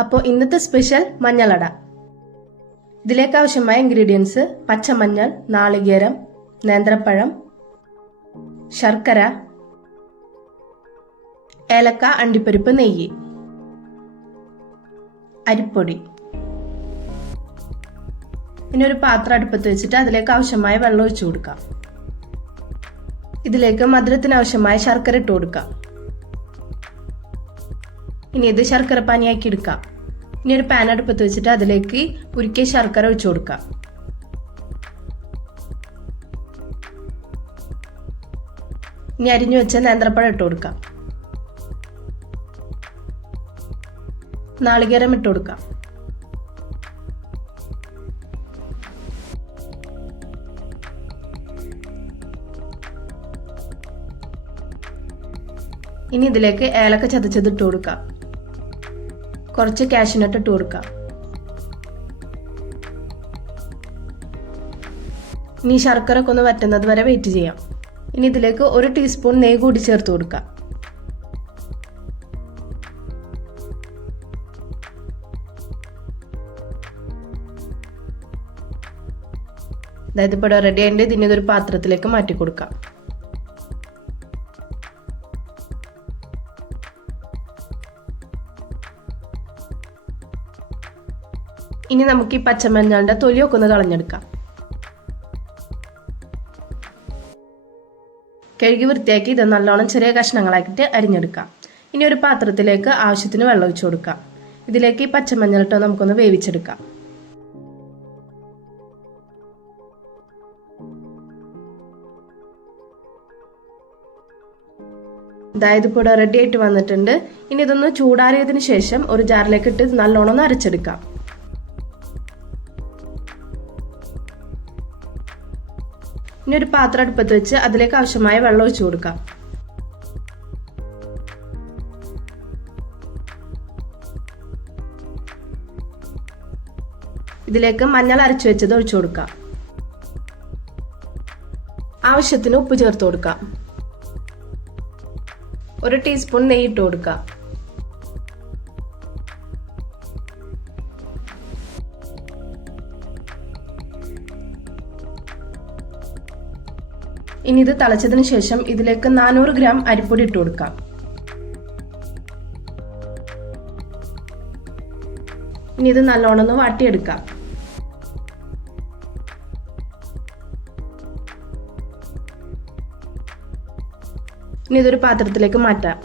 അപ്പോൾ ഇന്നത്തെ സ്പെഷ്യൽ മഞ്ഞളട. ഇതിലേക്ക് ആവശ്യമായ ഇൻഗ്രീഡിയൻസ്: പച്ചമഞ്ഞൾ, നാളികേരം, നേന്ത്രപ്പഴം, ശർക്കര, ഏലക്ക, അണ്ടിപ്പരിപ്പ്, നെയ്യ്, അരിപ്പൊടി. ഇനി ഒരു പാത്രം അടുപ്പത്ത് വെച്ചിട്ട് അതിലേക്ക് ആവശ്യമായ വെള്ളം ഒഴിച്ചു കൊടുക്കാം. ഇതിലേക്ക് മധുരത്തിന് ആവശ്യമായ ശർക്കര ഇട്ട് കൊടുക്കാം. ഇനി ഇത് ശർക്കര പാനിയാക്കി എടുക്കാം. ഇനി ഒരു പാൻ അടുപ്പത്ത് വെച്ചിട്ട് അതിലേക്ക് ഉരുക്കിയ ശർക്കര ഒഴിച്ചു കൊടുക്കാം. ഇനി അരിഞ്ഞു വെച്ച നേന്ത്രപ്പഴം ഇട്ട് കൊടുക്കാം. നാളികേരം ഇട്ട് കൊടുക്കാം. ഇനി ഇതിലേക്ക് ഏലക്ക ചതച്ചത് ഇട്ട് കൊടുക്കാം. കുറച്ച് കാഷ്യൂനട്ട് ഇട്ട് കൊടുക്കാം. ഇനി ശർക്കര ഒക്കെ ഒന്ന് വറ്റുന്നത് വരെ വെയിറ്റ് ചെയ്യാം. ഇനി ഇതിലേക്ക് 1 ടീസ്പൂൺ നെയ്യ് കൂടി ചേർത്ത് കൊടുക്കാം. അതായത് ഇപ്പോൾ റെഡി ആയിട്ട് ഇതിനെ ഒരു പാത്രത്തിലേക്ക് മാറ്റി കൊടുക്കാം. ഇനി നമുക്ക് ഈ പച്ചമഞ്ഞളുടെ തൊലിയൊക്കെ ഒന്ന് കളഞ്ഞെടുക്കാം. കഴുകി വൃത്തിയാക്കി ഇത് നല്ലോണം ചെറിയ കഷ്ണങ്ങളാക്കിയിട്ട് അരിഞ്ഞെടുക്കാം. ഇനി ഒരു പാത്രത്തിലേക്ക് ആവശ്യത്തിന് വെള്ളം ഒഴിച്ചു കൊടുക്കാം. ഇതിലേക്ക് ഈ പച്ചമഞ്ഞളിട്ടോ നമുക്കൊന്ന് വേവിച്ചെടുക്കാം. അതായത് ഇപ്പോൾ റെഡി ആയിട്ട് വന്നിട്ടുണ്ട്. ഇനി ഇതൊന്ന് ചൂടാറിയതിനു ശേഷം ഒരു ജാറിലേക്ക് ഇട്ട് നല്ലോണം ഒന്ന് അരച്ചെടുക്കാം. ഇനി ഒരു പാത്രം അടുപ്പത്ത് വെച്ച് അതിലേക്ക് ആവശ്യമായ വെള്ളം ഒഴിച്ചു കൊടുക്കാം. ഇതിലേക്ക് മഞ്ഞൾ അരച്ചു വെച്ചത് ഒഴിച്ചു കൊടുക്കാം. ആവശ്യത്തിന് ഉപ്പ് ചേർത്ത് കൊടുക്കാം. 1 ടീസ്പൂൺ നെയ്യ് ഇട്ട് കൊടുക്കാം. ഇനി ഇത് തിളച്ചതിന് ശേഷം ഇതിലേക്ക് 400 ഗ്രാം അരിപ്പൊടി ഇട്ട് കൊടുക്കാം. ഇനി ഇത് നല്ലോണം ഒന്ന് വാട്ടിയെടുക്കാം. ഇനി ഇതൊരു പാത്രത്തിലേക്ക് മാറ്റാം.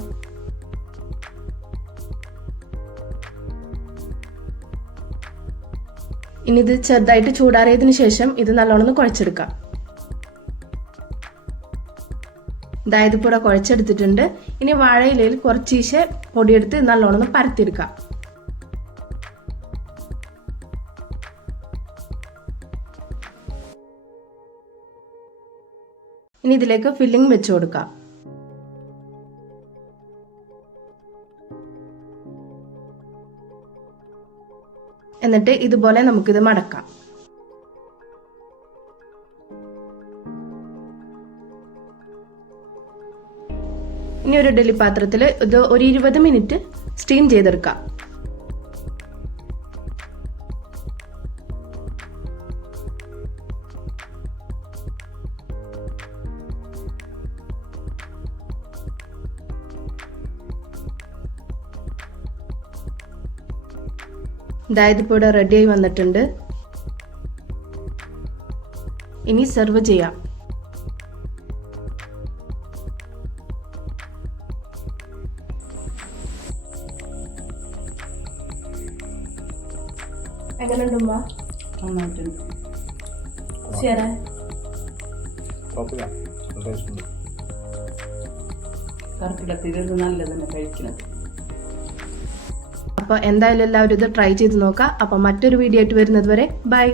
ഇനി ഇത് ചെറുതായിട്ട് ചൂടാറിയതിനു ശേഷം ഇത് നല്ലോണം കുഴച്ചെടുക്കാം. അതായത് ഇപ്പോൾ കുഴച്ചെടുത്തിട്ടുണ്ട്. ഇനി വാഴയിലയിൽ കുറച്ചീശെ പൊടിയെടുത്ത് നല്ലോണം പരത്തിയെടുക്കാം. ഇനി ഇതിലേക്ക് ഫില്ലിംഗ് വെച്ചു കൊടുക്കാം. എന്നിട്ട് ഇതുപോലെ നമുക്കിത് മടക്കാം. ഇനി ഒരു ഇഡ്ഡലി പാത്രത്തിൽ ഇത് ഒരു 20 മിനിറ്റ് സ്റ്റീം ചെയ്തെടുക്കാം. അതായത് ഇപ്പോൾ ഇവിടെ റെഡിയായി വന്നിട്ടുണ്ട്. ഇനി സെർവ് ചെയ്യാം. എങ്ങനെയുണ്ടുമ്മ? നന്നായിട്ടുണ്ട്. ശരി, കർക്കിടത്തിൽ നല്ലതന്നെ കഴിക്കുന്നത്. അപ്പോൾ എന്തായാലും എല്ലാവരും ഇത് ട്രൈ ചെയ്ത് നോക്കാം. അപ്പോൾ മറ്റൊരു വീഡിയോ ആയിട്ട് വരുന്നത് വരെ ബൈ.